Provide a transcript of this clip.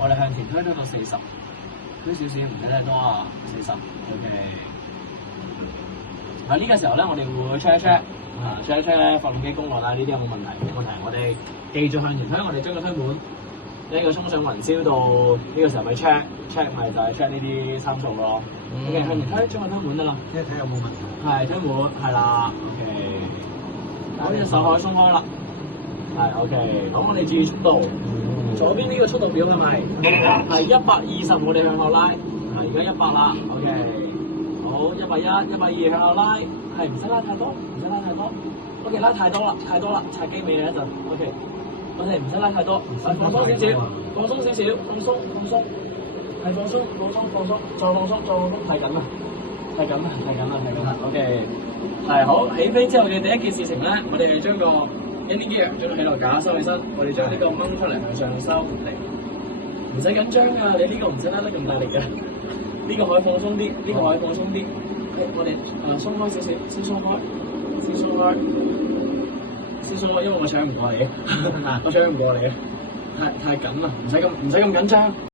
我哋向前推到40，推少少，唔使太多啊，40。OK。嗱呢個時候咧，我哋會 check 一 check，check 一 check 咧發動機功率啦，呢啲有冇問題？冇問題。我哋繼續向前推，我哋將個推盤呢個衝上雲霄到呢個時候咪 check 咪就係 check 呢啲參數咯。OK， 向前推，將個推盤得啦。即係睇有冇問題。係推盤，係啦。OK。咁呢隻手可以鬆開啦。係 OK。咁我哋注意速度。左邊呢個速度表係咪？係120，我哋向後拉。而家100啦。OK。好，110、120向後拉，係唔使拉太多，唔使拉太多。OK， 拉太多啦，太多啦，擦機尾啦一陣。OK， 我哋唔使拉太多，放鬆少少，放鬆少少，放鬆，係放鬆，再放鬆，睇緊啦。OK， 係好，起飛之後嘅第一件事情咧，我哋係將個 landing gear 將個起落架收起身，我哋將呢個掹出嚟向上收嚟，唔使緊張㗎，你呢個唔使拉得咁大力嘅。呢個可以放鬆啲，我哋鬆開少少，先鬆開，因為我搶唔過你，太緊啦，唔使咁緊張。